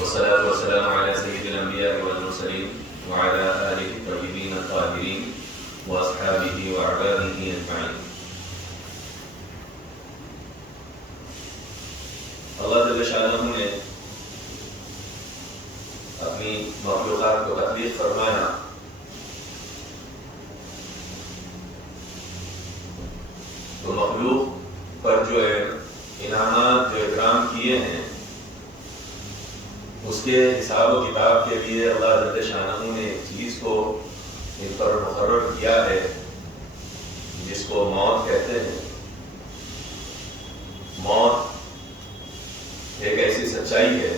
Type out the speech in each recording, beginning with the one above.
والصلاة والسلام على سيد الأنبياء والمرسلين وعلى آله الطيبين الطاهرين وأصحابه وأعوانه أجمعين. اللہ جل شانہ نے اپنی مخلوقات کو تخلیق فرمایا تو مخلوق پر جو انعامات جو اکرام کیے ہیں اس کے حساب و کتاب کے لیے اللہ جل شانہ نے ایک چیز کو ان پر مقرر کیا ہے جس کو موت کہتے ہیں. موت ایک ایسی سچائی ہے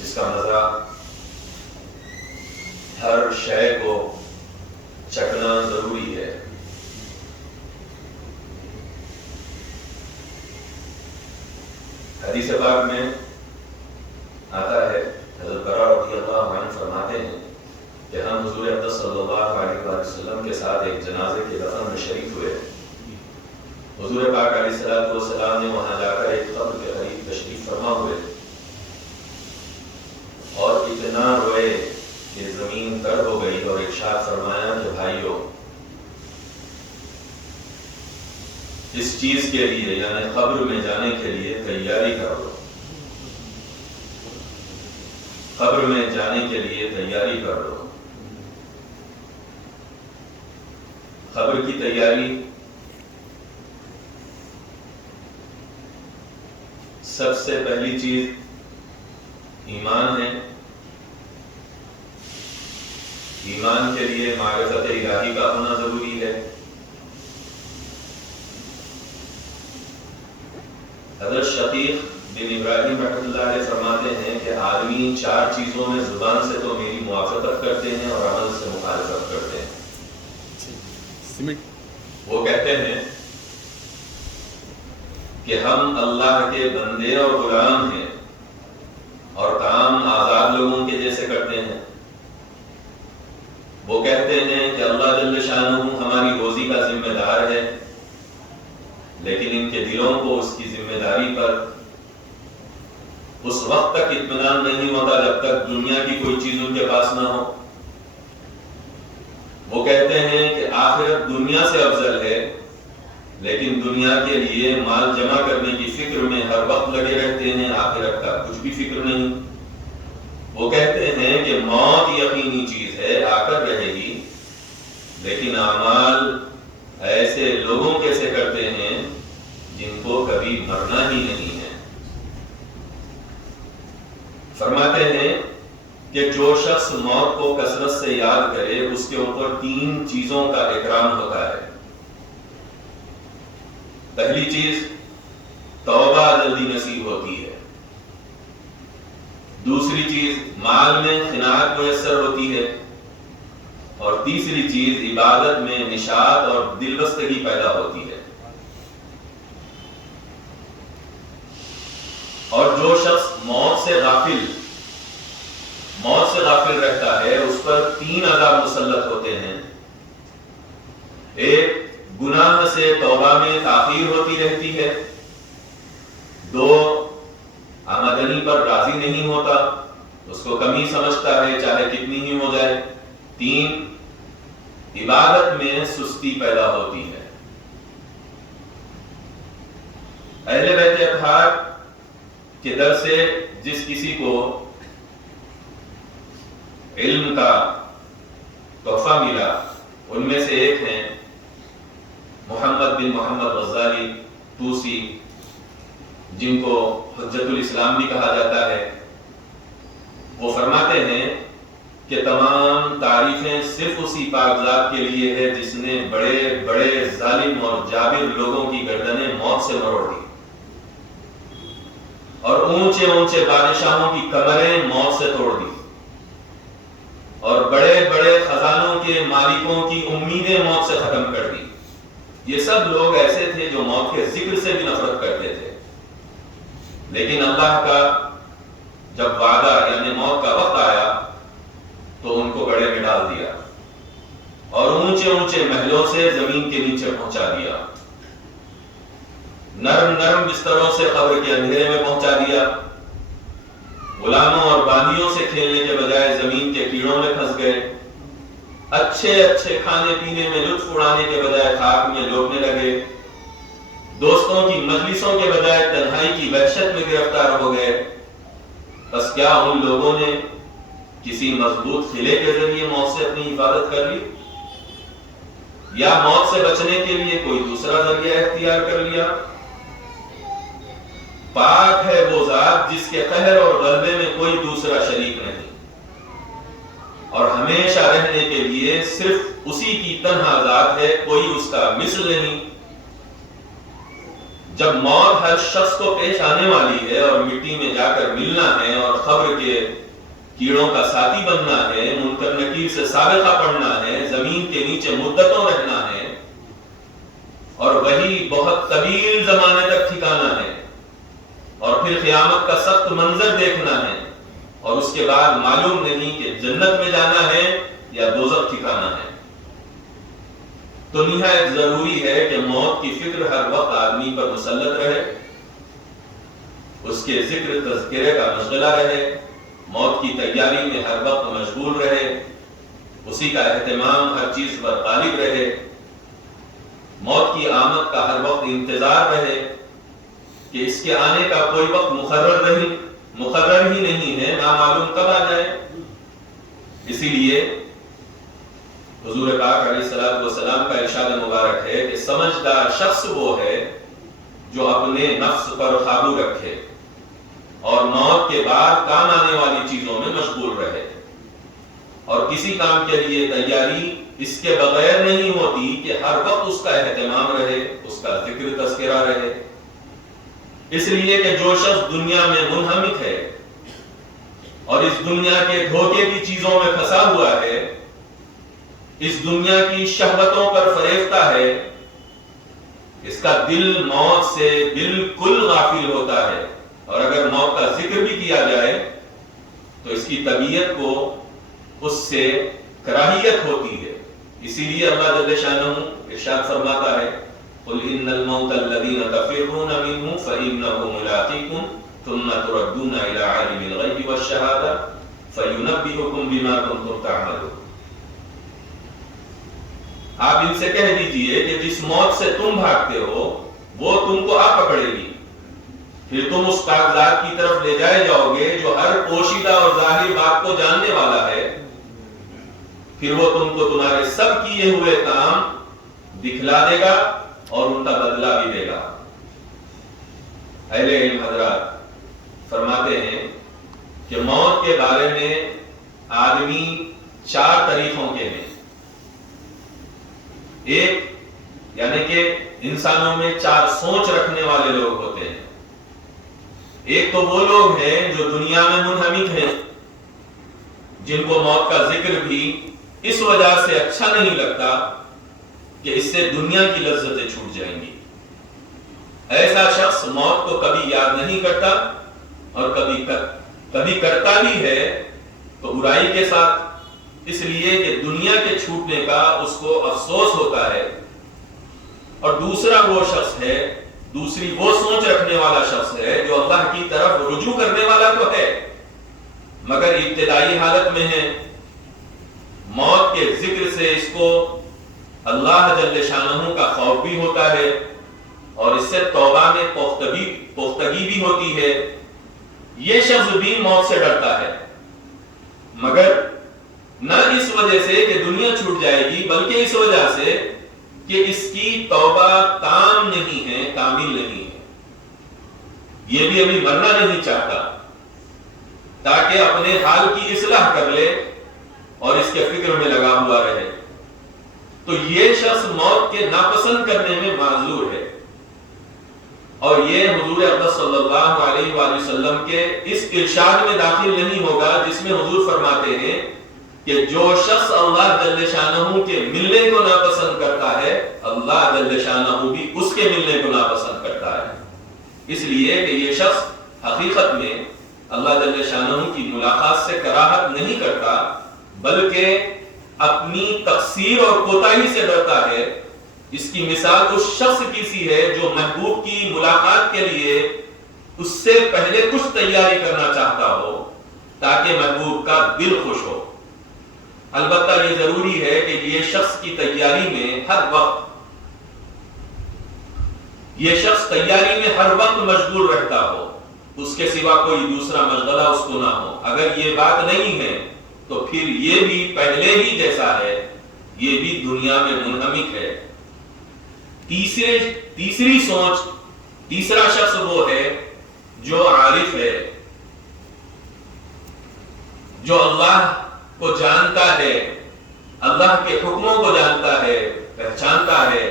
جس کا مزہ ہر شے کو چکھنا ضروری ہے. حدیث پاک میں آتا ہے، حضرت برا رضی اللہ عنہ فرماتے ہیں کہ ہم حضور اقدس صلی اللہ علیہ وسلم کے ساتھ ایک جنازے کے دفن میں شریک ہوئے. حضور پاک علیہ السلام نے وہاں جا کر ایک قبر کے قریب تشریف فرما ہوئے اور اتنا روئے کہ زمین تر ہو گئی اور ارشاد فرمایا کہ بھائیو اس چیز کے لیے یعنی قبر میں جانے کے لیے تیاری کر لو. قبر میں جانے کے لیے تیاری کر لو. قبر کی تیاری سب سے پہلی چیز ایمان ہے. ایمان کے لیے معرفت الہی کا ہونا ضروری ہے. حضرت شقیق بن ابراہیم رحمۃ اللہ علیہ فرماتے ہیں کہ آدمی 4 چیزوں میں زبان سے تو میری موافقت کرتے ہیں اور عمل سے مخالفت کرتے ہیں. وہ کہتے ہیں کہ ہم اللہ کے بندے اور غلام ہیں اور کام آزاد لوگوں کے جیسے کرتے ہیں. وہ کہتے ہیں کہ اللہ جل شانہ ہماری روزی کا ذمہ دار ہے لیکن ان کے دلوں کو اس کی ذمہ داری پر اس وقت تک اطمینان نہیں ہوتا جب تک دنیا کی کوئی چیز ان کے پاس نہ ہو. وہ کہتے ہیں کہ آخرت دنیا سے افضل ہے لیکن دنیا کے لیے مال جمع کرنے کی فکر میں ہر وقت لگے رہتے ہیں، آخرت کا کچھ بھی فکر نہیں. وہ کہتے ہیں کہ موت یقینی چیز ہے، آ کر رہے گی لیکن اعمال ایسے لوگوں کیسے کرتے ہیں جن کو کبھی مرنا ہی نہیں ہے. فرماتے ہیں کہ جو شخص موت کو کثرت سے یاد کرے اس کے اوپر 3 چیزوں کا اکرام ہوتا ہے. پہلی چیز توبہ جلدی نصیب ہوتی ہے. دوسری چیز مال میں قناعت میسر ہوتی ہے اور تیسری چیز عبادت میں نشاط اور دلبستگی پیدا ہوتی ہے. اور جو شخص موت سے غافل رہتا ہے اس پر 3 عذاب مسلط ہوتے ہیں. ایک، گناہ سے توبہ میں تاخیر ہوتی رہتی ہے. 2، آمدنی پر راضی نہیں ہوتا، اس کو کمی سمجھتا ہے چاہے کتنی ہی ہو جائے. 3، عبادت میں سستی پیدا ہوتی ہے. اہل بیت اطہار کے در سے جس کسی کو علم کا تحفہ ملا ان میں سے ایک ہیں محمد بن محمد غزالی طوسی، جن کو حجت الاسلام بھی کہا جاتا ہے. وہ فرماتے ہیں کہ تمام تعریفیں صرف اسی پاک ذات کے لیے ہے جس نے بڑے بڑے ظالم اور جابر لوگوں کی گردنیں موت سے مروڑ دی اور اونچے اونچے بادشاہوں کی کمریں موت سے توڑ دی اور بڑے بڑے خزانوں کے مالکوں کی امیدیں موت سے ختم کر دی. یہ سب لوگ ایسے تھے جو موت کے ذکر سے بھی نفرت کرتے تھے لیکن اللہ کا جب وعدہ یعنی موت کا وقت آیا تو ان کو گڑھے میں ڈال دیا اور اونچے اونچے محلوں سے زمین کے نیچے پہنچا دیا. نرم نرم بستروں سے قبر کے اندھیرے میں پہنچا دیا غلاموں اور باندیوں سے کھیلنے کے بجائے زمین کے کیڑوں میں پھنس گئے، اچھے اچھے کھانے پینے میں لطف اڑانے کے بجائے خاک میں لوٹنے لگے، دوستوں کی مجلسوں کے بجائے تنہائی کی وحشت میں گرفتار ہو گئے۔ بس کیا ان لوگوں نے کسی مضبوط قلعے کے ذریعے موت سے اپنی حفاظت کر لی، یا موت سے بچنے کے لیے کوئی دوسرا ذریعہ اختیار کر لیا؟ پاک ہے وہ ذات جس کے قہر اور غلبے میں کوئی دوسرا شریک نہیں، اور ہمیشہ رہنے کے لیے صرف اسی کی تنہا ذات ہے، کوئی اس کا مثل نہیں۔ جب موت ہر شخص کو پیش آنے والی ہے اور مٹی میں جا کر ملنا ہے اور قبر کے کیڑوں کا ساتھی بننا ہے، منکر نکیر سے سابقہ پڑھنا ہے، زمین کے نیچے مدتوں رہنا ہے، اور وہی بہت طویل زمانے تک ٹھکانا ہے، اور پھر قیامت کا سخت منظر دیکھنا ہے، اور اس کے بعد معلوم نہیں کہ جنت میں جانا ہے یا دوزخ ٹھکانا ہے، تو نہایت ضروری ہے کہ موت کی فکر ہر وقت آدمی پر مسلط رہے، اس کے ذکر تذکرے کا مشغلہ رہے، موت کی تیاری میں ہر وقت مشغول رہے، اسی کا اہتمام ہر چیز پر غالب رہے، موت کی آمد کا ہر وقت انتظار رہے کہ اس کے آنے کا کوئی وقت مقرر ہی نہیں ہے، نامعلوم کب آ جائے۔ اسی لیے حضور پاک علیہ الصلوۃ والسلام کا ارشاد مبارک ہے کہ سمجھدار شخص وہ ہے جو اپنے نفس پر قابو رکھے اور موت کے بعد کام آنے والی چیزوں میں مشغول رہے، اور کسی کام کے لیے تیاری اس کے بغیر نہیں ہوتی کہ ہر وقت اس کا اہتمام رہے، اس کا ذکر تذکرہ رہے۔ اس لیے کہ جو شخص دنیا میں منہمک ہے اور اس دنیا کے دھوکے کی چیزوں میں پھنسا ہوا ہے، اس دنیا کی شہوتوں پر فریفتہ ہے، اس کا دل موت سے بالکل غافل ہوتا ہے، اور اگر موت کا ذکر بھی کیا جائے تو اس کی طبیعت کو اس سے کراہیت ہوتی ہے۔ اسی لیے اللہ جل شانہ ارشاد فرماتا ہے قل ان الموت الذين تفرون منه فانه ملاقيكم ثم تردون الى عالم الغيب والشهاده فينبئكم بما كنتم تعملون۔ آپ ان سے کہہ دیجئے کہ جس موت سے تم بھاگتے ہو وہ تم کو آ پکڑے گی، پھر تم اس کاغذات کی طرف لے جائے جاؤ گے جو ہر پوشیدہ اور ظاہر بات کو جاننے والا ہے، پھر وہ تم کو تمہارے سب کیے ہوئے کام دکھلا دے گا اور ان کا بدلہ بھی دے گا۔ اہل علم حضرات فرماتے ہیں کہ موت کے بارے میں آدمی 4 طریقوں کے ہیں۔ ایک یعنی کہ انسانوں میں 4 سوچ رکھنے والے لوگ ہوتے ہیں۔ ایک تو وہ لوگ ہیں جو دنیا میں منہمک ہیں، جن کو موت کا ذکر بھی اس وجہ سے اچھا نہیں لگتا کہ اس سے دنیا کی لذتیں چھوٹ جائیں گی۔ ایسا شخص موت کو کبھی یاد نہیں کرتا، اور کبھی کرتا بھی ہے تو برائی کے ساتھ، اس لیے کہ دنیا کے چھوٹنے کا اس کو افسوس ہوتا ہے۔ اور دوسرا وہ شخص ہے، دوسری وہ سوچ رکھنے والا شخص ہے جو اللہ کی طرف رجوع کرنے والا تو ہے مگر ابتدائی حالت میں ہے، موت کے ذکر سے اس کو اللہ جل شانہ کا خوف بھی ہوتا ہے، اور اس سے توبہ میں پختگی بھی ہوتی ہے۔ یہ شخص بھی موت سے ڈرتا ہے، مگر نہ اس وجہ سے کہ دنیا چھوٹ جائے گی، بلکہ اس وجہ سے کہ اس کی توبہ تام نہیں ہے، کامل نہیں ہے۔ یہ بھی ابھی مرنا نہیں چاہتا تاکہ اپنے حال کی اصلاح کر لے اور اس کے فکر میں لگا ہوا رہے، تو یہ شخص موت کے ناپسند کرنے میں معذور ہے۔ اور یہ حضور اقدس صلی اللہ علیہ وآلہ وسلم کے اس ارشاد میں داخل نہیں ہوگا جس میں حضور فرماتے ہیں کہ جو شخص اللہ جل شانہ کے ملنے کو ناپسند کرتا ہے، اللہ جل شانہ بھی اس کے ملنے کو ناپسند کرتا ہے، اس لیے کہ یہ شخص حقیقت میں اللہ جل شانہ کی ملاقات سے کراہت نہیں کرتا، بلکہ اپنی تقصیر اور کوتاہی سے ڈرتا ہے۔ اس کی مثال اس شخص کی سی ہے جو محبوب کی ملاقات کے لیے اس سے پہلے کچھ تیاری کرنا چاہتا ہو، تاکہ محبوب کا دل خوش ہو۔ البتہ یہ ضروری ہے کہ یہ شخص کی تیاری میں ہر وقت مشغول رہتا ہو، اس کے سوا کوئی دوسرا مشغلہ اس کو نہ ہو۔ اگر یہ بات نہیں ہے تو پھر یہ بھی پہلے ہی جیسا ہے، یہ بھی دنیا میں منہمک ہے۔ تیسرا شخص وہ ہے جو عارف ہے، جو اللہ کو جانتا ہے، اللہ کے حکموں کو جانتا ہے، پہچانتا ہے،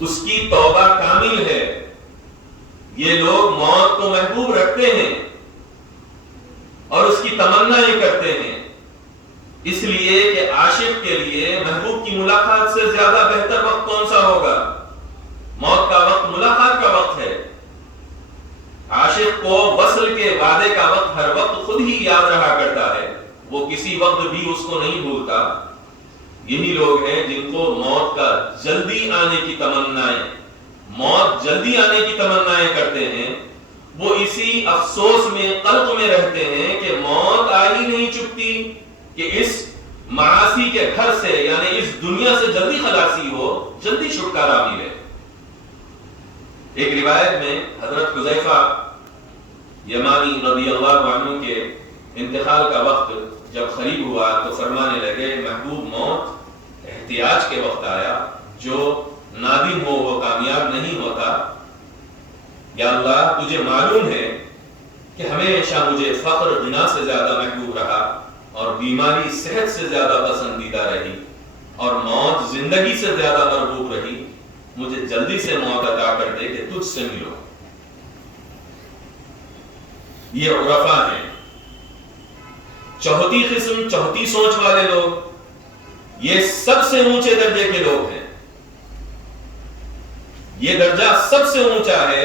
اس کی توبہ کامل ہے۔ یہ لوگ موت کو محبوب رکھتے ہیں اور اس کی تمنا یہ کرتے ہیں، اس لیے کہ عاشق کے لیے محبوب کی ملاقات سے زیادہ بہتر وقت کون سا ہوگا؟ موت کا وقت ملاقات کا وقت ہے۔ عاشق کو وصل کے وعدے کا وقت ہر وقت خود ہی یاد رہا کرتا ہے، وہ کسی وقت بھی اس کو نہیں بھولتا۔ یہی لوگ ہیں جن کو موت کا جلدی آنے کی تمنائیں کرتے ہیں، وہ اسی افسوس میں قلق میں رہتے ہیں کہ موت آ ہی نہیں چکتی کہ اس معاصی کے گھر سے، یعنی اس دنیا سے جلدی خلاصی ہو، جلدی چھٹکارا ملے۔ ایک روایت میں حضرت حذیفہ یمانی رضی اللہ عنہ کے انتقال کا وقت جب قریب ہوا تو فرمانے لگے، محبوب موت احتیاج کے وقت آیا، جو نادم ہو وہ کامیاب نہیں ہوتا۔ یا اللہ تجھے معلوم ہے کہ ہمیشہ مجھے فقر غنا سے زیادہ محبوب رہا اور بیماری صحت سے زیادہ پسندیدہ رہی اور موت زندگی سے زیادہ مرغوب رہی، مجھے جلدی سے موت عطا کر دے کہ تجھ سے ملو۔ یہ عرفاء ہیں، چوتھی قسم، چوتھی سوچ والے لوگ، یہ سب سے اونچے درجے کے لوگ ہیں۔ یہ درجہ سب سے اونچا ہے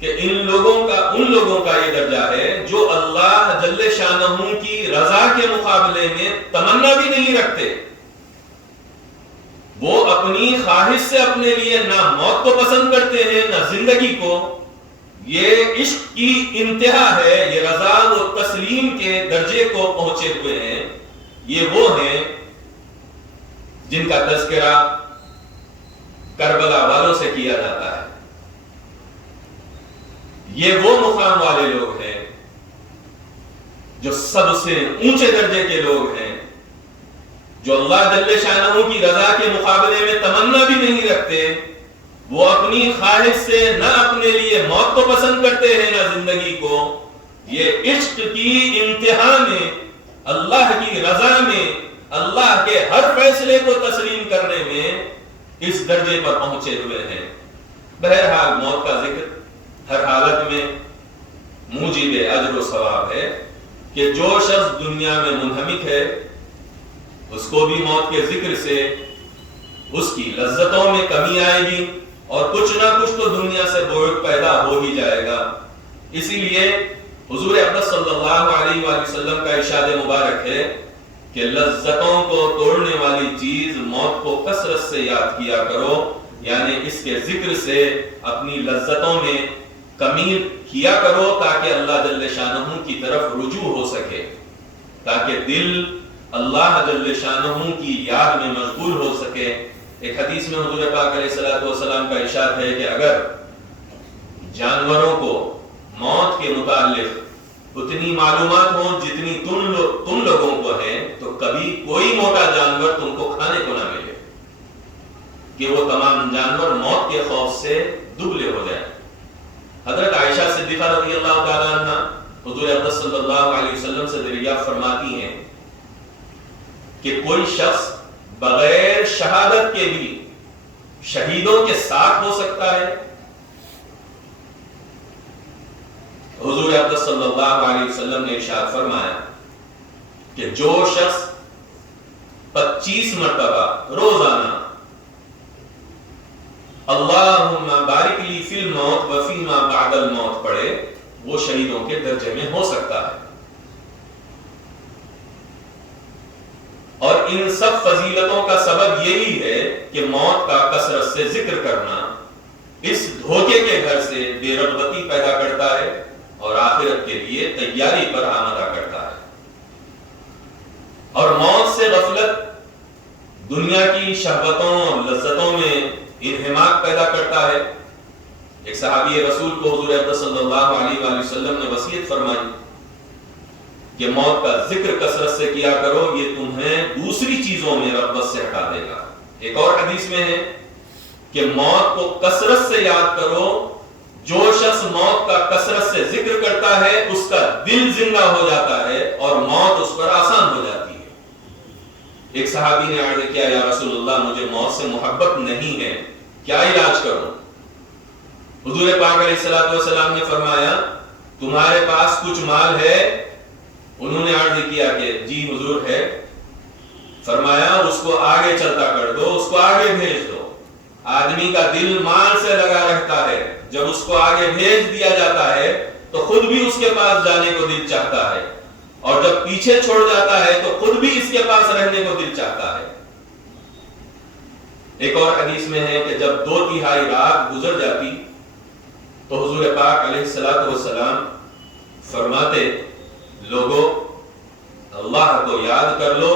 کہ ان لوگوں کا یہ درجہ ہے جو اللہ جل شانہ کی رضا کے مقابلے میں تمنا بھی نہیں رکھتے۔ وہ اپنی خواہش سے اپنے لیے نہ موت کو پسند کرتے ہیں نہ زندگی کو۔ یہ عشق کی انتہا ہے، یہ رضا و تسلیم کے درجے کو پہنچے ہوئے ہیں۔ یہ وہ ہیں جن کا تذکرہ کربلا والوں سے کیا جاتا ہے۔ یہ وہ مقام والے لوگ ہیں جو سب سے اونچے درجے کے لوگ ہیں، جو اللہ جل شانہ کی رضا کے مقابلے میں تمنا بھی نہیں رکھتے۔ وہ اپنی خواہش سے نہ اپنے لیے موت کو پسند کرتے ہیں نہ زندگی کو۔ یہ عشق کی انتہا میں، اللہ کی رضا میں، اللہ کے ہر فیصلے کو تسلیم کرنے میں اس درجے پر پہنچے ہوئے ہیں۔ بہرحال موت کا ذکر ہر حالت میں موجب اجر و ثواب ہے کہ جو شخص دنیا میں منہمک ہے اس کو بھی موت کے ذکر سے اس کی لذتوں میں کمی آئے گی اور کچھ نہ کچھ تو دنیا سے بعد پیدا ہو ہی جائے گا۔ اسی لیے حضور اقدس صلی اللہ علیہ وآلہ وسلم کا ارشاد مبارک ہے کہ لذتوں کو توڑنے والی چیز موت کو کثرت سے یاد کیا کرو، یعنی اس کے ذکر سے اپنی لذتوں میں کمی کیا کرو تاکہ اللہ جل شانہ کی طرف رجوع ہو سکے، تاکہ دل اللہ جل شانہ کی یاد میں مشغول ہو سکے۔ ایک حدیث میں حضور پاک علیہ الصلوۃ والسلام کا ارشاد ہے کہ اگر جانوروں کو موت کے متعلق اتنی معلومات ہوں جتنی تم لوگوں کو ہے تو کبھی کوئی موٹا جانور تم کو کھانے کو نہ ملے کہ وہ تمام جانور موت کے خوف سے دبلے ہو جائیں۔ حضرت عائشہ صدیقہ رضی اللہ تعالی عنہ حضور اقدس صلی اللہ علیہ وسلم سے دریافت فرماتی ہیں کہ کوئی شخص بغیر شہادت کے بھی شہیدوں کے ساتھ ہو سکتا ہے؟ حضور اقدس صلی اللہ علیہ وسلم نے ارشاد فرمایا کہ جو شخص 25 مرتبہ روزانہ اللہم بارک لی فی الموت و فی ما بعد الموت پڑھے وہ شہیدوں کے درجے میں ہو سکتا ہے۔ اور ان سب فضیلتوں کا سبب یہی ہے کہ موت کا کثرت سے ذکر کرنا اس دھوکے کے گھر سے بے رغبتی پیدا کرتا ہے اور آخرت آخرت کے لیے تیاری پر آمادہ کرتا ہے. اور موت سے غفلت دنیا کی شہوتوں اور لذتوں میں انہماک پیدا کرتا ہے. ایک صحابی رسول کو حضور اقدس صلی اللہ علیہ وآلہ وسلم نے وصیت فرمائی کہ موت کا ذکر کثرت سے کیا کرو، یہ تمہیں دوسری چیزوں میں رغبت سے ہٹا دے گا. ایک اور حدیث میں ہے کہ موت کو کثرت سے یاد کرو، جو شخص موت کا کثرت سے ذکر کرتا ہے اس کا دل زندہ ہو جاتا ہے اور موت اس پر آسان ہو جاتی ہے. ایک صحابی نے عرض کیا یا رسول اللہ مجھے موت سے محبت نہیں ہے، کیا علاج کروں؟ حضور پاک علیہ الصلوۃ والسلام نے فرمایا تمہارے پاس کچھ مال ہے؟ انہوں نے عرض کیا کہ جی حضور ہے. فرمایا اس کو آگے چلتا کر دو، اس کو آگے بھیج دو. آدمی کا دل مال سے لگا رہتا ہے، جب اس کو آگے بھیج دیا جاتا ہے تو خود بھی اس کے پاس جانے کو دل چاہتا ہے، اور جب پیچھے چھوڑ جاتا ہے تو خود بھی اس کے پاس رہنے کو دل چاہتا ہے. ایک اور حدیث میں ہے کہ جب 2/3 رات گزر جاتی تو حضور پاک علیہ الصلوۃ والسلام فرماتے لوگو اللہ کو یاد کر لو،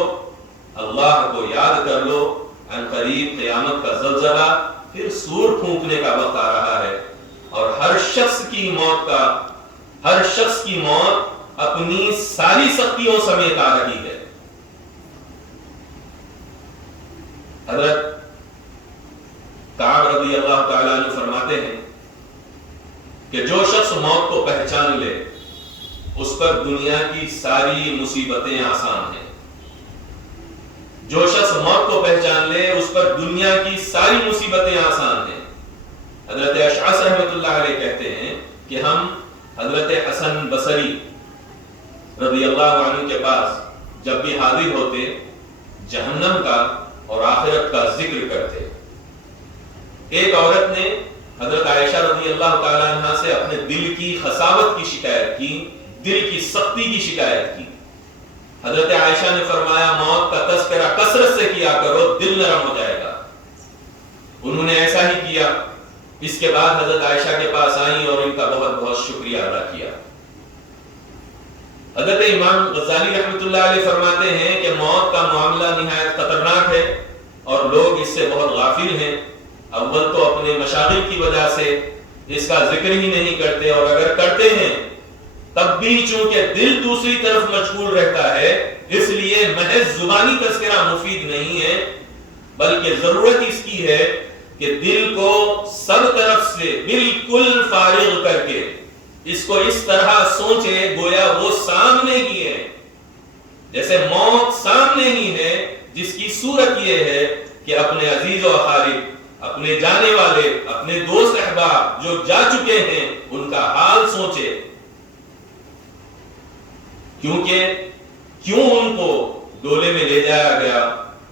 اللہ کو یاد کر لو، ان قریب قیامت کا زلزلہ پھر سور پھونکنے کا وقت آ رہا ہے، اور ہر شخص کی موت اپنی ساری سختیوں سمیت آ رہی ہے. حضرت کعب رضی اللہ تعالیٰ عنہ فرماتے ہیں کہ جو شخص موت کو پہچان لے اس پر دنیا کی ساری مصیبتیں آسان ہیں. جو شخص موت کو پہچان لے اس پر دنیا کی ساری مصیبتیں آسان ہیں. حضرت اشعث رحمۃ اللہ علیہ کہتے ہیں کہ ہم حضرت حسن بصری رضی اللہ عنہ کے پاس جب بھی حاضر ہوتے جہنم کا اور آخرت کا ذکر کرتے. ایک عورت نے حضرت عائشہ رضی اللہ تعالی عنہ سے اپنے دل کی خساوت کی شکایت کی، دل کی سختی کی شکایت کی. حضرت عائشہ نے فرمایا موت کا تذکرہ کثرت سے کیا کرو، دل نرم ہو جائے گا. انہوں نے ایسا ہی کیا. اس کے بعد حضرت عائشہ کے پاس آئیں اور ان کا بہت بہت شکریہ ادا کیا. حضرت امام غزالی رحمۃ اللہ علیہ فرماتے ہیں کہ موت کا معاملہ نہایت خطرناک ہے اور لوگ اس سے بہت غافل ہیں. اول تو اپنے مشاغل کی وجہ سے اس کا ذکر ہی نہیں کرتے، اور اگر کرتے ہیں تب بھی چونکہ دل دوسری طرف مشغول رہتا ہے اس لیے محض زبانی تذکرہ مفید نہیں ہے، بلکہ ضرورت اس کی ہے کہ دل کو سب طرف سے بالکل فارغ کر کے اس کو اس طرح سوچے گویا وہ سامنے ہی ہے، جیسے موت سامنے ہی ہے، جس کی صورت یہ ہے کہ اپنے عزیز و اقارب، اپنے جانے والے، اپنے دوست احباب جو جا چکے ہیں ان کا حال سوچے. کیونکہ کیوں ان کو ڈولے میں لے جایا گیا،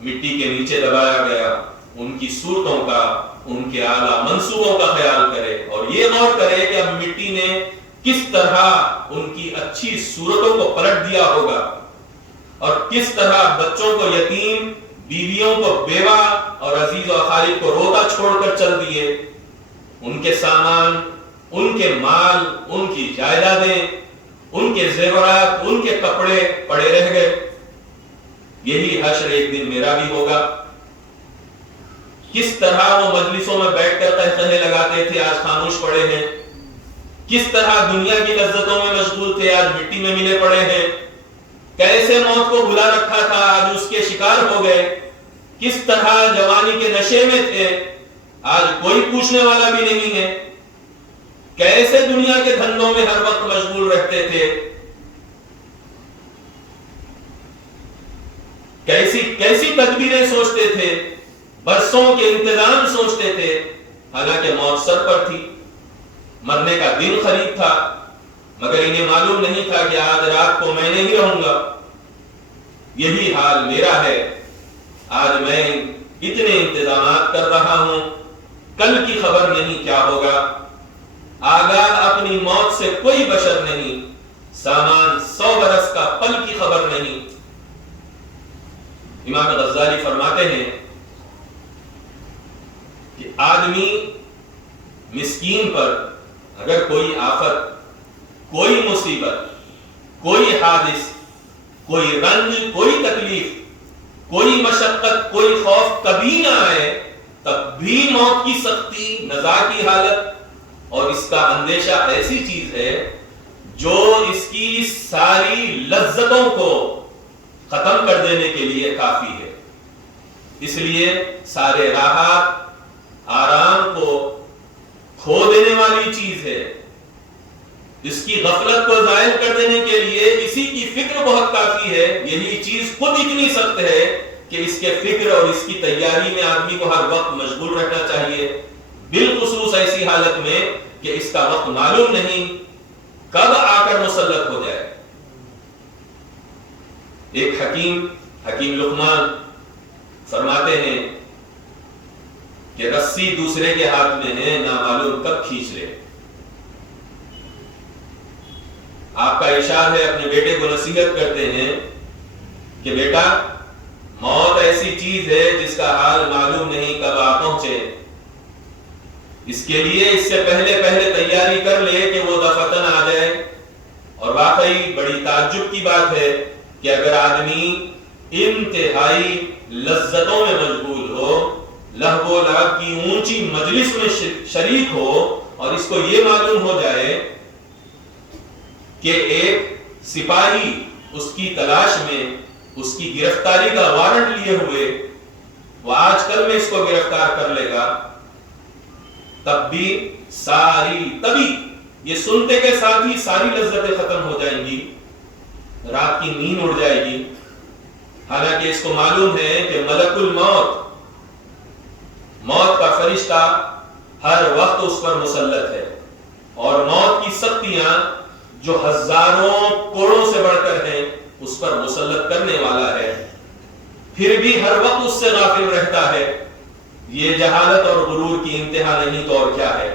مٹی کے نیچے دبایا گیا، ان کی صورتوں کا، ان کے اعلیٰ منصوبوں کا خیال کرے اور یہ غور کرے کہ اب مٹی نے کس طرح ان کی اچھی صورتوں کو پلٹ دیا ہوگا، اور کس طرح بچوں کو یتیم، بیویوں کو بیوہ اور عزیز و اقارب کو روتا چھوڑ کر چل دیے. ان کے سامان، ان کے مال، ان کی جائیدادیں، ان کے زیورات، ان کے کپڑے پڑے رہ گئے. یہی حشر ایک دن میرا بھی ہوگا. کس طرح وہ مجلسوں میں بیٹھ کر قہقہے لگاتے تھے، آج خاموش پڑے ہیں. کس طرح دنیا کی لذتوں میں مشغول تھے، آج مٹی میں ملے پڑے ہیں. کیسے موت کو بھلا رکھا تھا، آج اس کے شکار ہو گئے. کس طرح جوانی کے نشے میں تھے، آج کوئی پوچھنے والا بھی نہیں ہے. کیسے دنیا کے دھندوں میں ہر وقت مشغول رہتے تھے، کیسی تدبیریں سوچتے تھے، برسوں کے انتظام سوچتے تھے. حالانکہ موت سر پر تھی، مرنے کا دن قریب تھا، مگر انہیں معلوم نہیں تھا کہ آج رات کو میں نہیں رہوں گا. یہی حال میرا ہے. آج میں اتنے انتظامات کر رہا ہوں، کل کی خبر نہیں کیا ہوگا. آگاہ اپنی موت سے کوئی بشر نہیں، سامان 100 برس کا پل کی خبر نہیں. امام غزالی فرماتے ہیں کہ آدمی مسکین پر اگر کوئی آفت، کوئی مصیبت، کوئی حادث، کوئی رنج، کوئی تکلیف، کوئی مشقت، کوئی خوف کبھی نہ آئے، تب بھی موت کی سختی، نزاع کی حالت اور اس کا اندیشہ ایسی چیز ہے جو اس کی ساری لذتوں کو ختم کر دینے کے لیے کافی ہے۔ اس لیے سارے راحت، آرام کو کھو دینے والی چیز ہے۔ اس کی غفلت کو ظاہر کر دینے کے لیے اسی کی فکر بہت کافی ہے۔ یہی چیز خود اتنی سخت ہے کہ اس کے فکر اور اس کی تیاری میں آدمی کو ہر وقت مشغول رہنا چاہیے، بالخصوص ایسی حالت میں کہ اس کا وقت معلوم نہیں کب آ کر مسلط ہو جائے۔ ایک حکیم لقمان فرماتے ہیں کہ رسی دوسرے کے ہاتھ میں ہے، نہ معلوم کب کھینچ لے۔ آپ کا ارشاد ہے، اپنے بیٹے کو نصیحت کرتے ہیں کہ بیٹا، موت ایسی چیز ہے جس کا حال معلوم نہیں کب آ پہنچے، اس کے لیے اس سے پہلے تیاری کر لے کہ وہ دفتن آ جائے۔ اور واقعی بڑی تعجب کی بات ہے کہ اگر آدمی انتہائی لذتوں میں مشغول ہو، لہو و لعب کی اونچی مجلس میں شریک ہو، اور اس کو یہ معلوم ہو جائے کہ ایک سپاہی اس کی تلاش میں، اس کی گرفتاری کا وارنٹ لیے ہوئے وہ آج کل میں اس کو گرفتار کر لے گا، تبھی یہ سنتے کے ساتھ ہی ساری لذتیں ختم ہو جائیں گی، رات کی نیند اڑ جائے گی۔ حالانکہ اس کو معلوم ہے کہ ملک الموت، موت کا فرشتہ ہر وقت اس پر مسلط ہے، اور موت کی سختیاں جو ہزاروں کروڑوں سے بڑھ کر ہیں اس پر مسلط کرنے والا ہے، پھر بھی ہر وقت اس سے غافل رہتا ہے۔ یہ جہالت اور غرور کی انتہا نہیں تو اور کیا ہے۔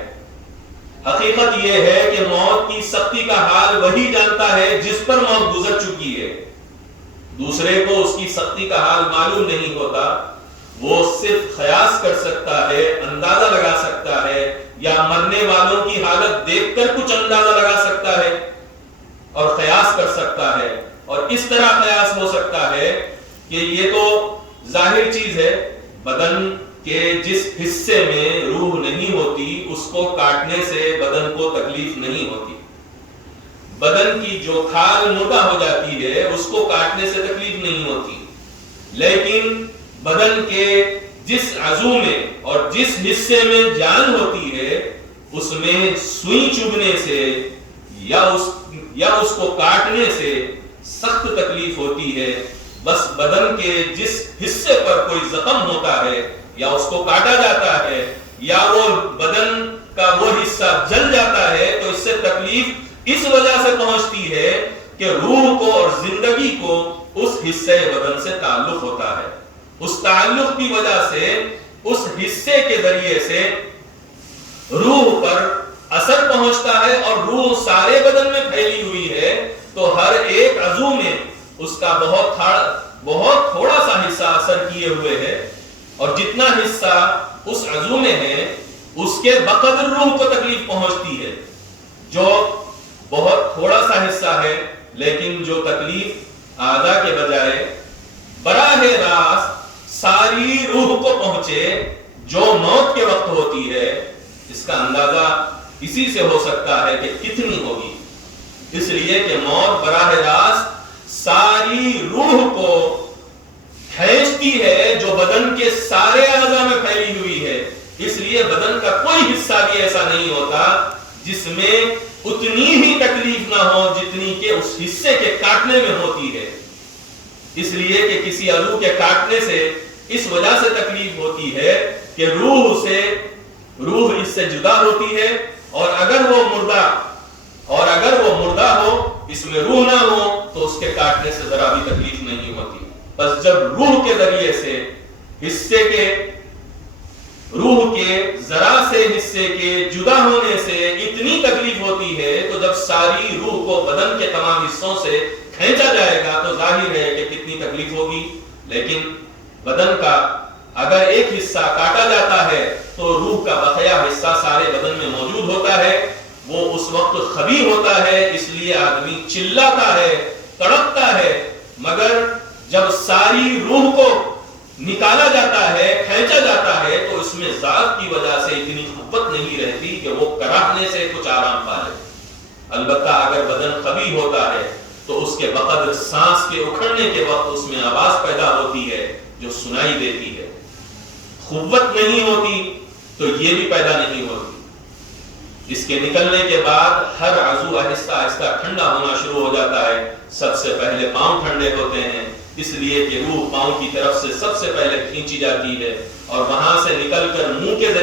حقیقت یہ ہے کہ موت کی سختی کا حال وہی جانتا ہے جس پر موت گزر چکی ہے، دوسرے کو اس کی سختی کا حال معلوم نہیں ہوتا۔ وہ صرف قیاس کر سکتا ہے، اندازہ لگا سکتا ہے، یا مرنے والوں کی حالت دیکھ کر کچھ اندازہ لگا سکتا ہے اور قیاس کر سکتا ہے، اور اس طرح قیاس ہو سکتا ہے کہ یہ تو ظاہر چیز ہے، بدن کے جس حصے میں روح نہیں ہوتی اس کو کاٹنے سے بدن کو تکلیف نہیں ہوتی، بدن کی جو کھال مردہ ہو جاتی ہے اس کو کاٹنے سے تکلیف نہیں ہوتی، لیکن بدن کے جس عضو میں اور جس حصے میں جان ہوتی ہے اس میں سوئی چبھنے سے یا اس کو کاٹنے سے سخت تکلیف ہوتی ہے۔ بس بدن کے جس حصے پر کوئی زخم ہوتا ہے یا اس کو کاٹا جاتا ہے یا وہ بدن کا وہ حصہ جل جاتا ہے تو اس سے تکلیف اس وجہ سے پہنچتی ہے کہ روح کو اور زندگی کو اس حصے بدن سے تعلق ہوتا ہے، اس تعلق کی وجہ سے اس حصے کے ذریعے سے روح پر اثر پہنچتا ہے، اور روح سارے بدن میں پھیلی ہوئی ہے تو ہر ایک عضو میں اس کا بہت تھوڑا سا حصہ اثر کیے ہوئے ہے، اور جتنا حصہ اس عضو میں ہے اس کے بقدر روح کو تکلیف پہنچتی ہے۔ جو بہت تھوڑا سا حصہ ہے لیکن جو تکلیف اعضاء کے بجائے براہ راست ساری روح کو پہنچے، جو موت کے وقت ہوتی ہے، اس کا اندازہ اسی سے ہو سکتا ہے کہ کتنی ہوگی، اس لیے کہ موت براہ راست ساری روح کو کھینچتی ہے جو بدن کے سارے اعضاء میں پھیلی ہوئی ہے۔ اس لیے بدن کا کوئی حصہ بھی ایسا نہیں ہوتا جس میں اتنی ہی تکلیف نہ ہو جتنی کہ اس حصے کے کاٹنے میں ہوتی ہے۔ اس لیے کہ کسی عضو کے کاٹنے سے اس وجہ سے تکلیف ہوتی ہے کہ روح اس سے جدا ہوتی ہے، اور اگر وہ مردہ ہو، اس میں روح نہ ہو تو اس کے کاٹنے سے ذرا بھی تکلیف نہیں ہوتی۔ بس جب روح کے ذریعے سے روح کے ذرا سے حصے کے جدا ہونے سے اتنی تکلیف ہوتی ہے، تو جب ساری روح کو بدن کے تمام حصوں سے کھینچا جائے گا تو ظاہر ہے کہ کتنی تکلیف ہوگی۔ لیکن بدن کا اگر ایک حصہ کاٹا جاتا ہے تو روح کا بقیہ حصہ سارے بدن میں موجود ہوتا ہے، وہ اس وقت خبی ہوتا ہے، اس لیے آدمی چلاتا ہے، تڑپتا ہے، مگر جب ساری روح کو نکالا جاتا ہے، کھینچا جاتا ہے، تو اس میں ذات کی وجہ سے اتنی قوت نہیں رہتی کہ وہ کراہنے سے کچھ آرام پا لے۔ البتہ اگر بدن خبی ہوتا ہے تو اس کے بقدر سانس کے اکھڑنے کے وقت اس میں آواز پیدا ہوتی ہے جو سنائی دیتی ہے۔ قوت نہیں ہوتی تو یہ بھی پیدا نہیں ہوتی۔ اس کے نکلنے کے بعد ہر عضو آہستہ آہستہ ٹھنڈا ہونا شروع ہو جاتا ہے۔ سب سے پہلے پاؤں ٹھنڈے ہوتے ہیں، اس لیے کہ روح پاؤں کی طرف سے سب سے پہلے کھینچی جاتی ہے اور وہاں سے نکل کر منہ کے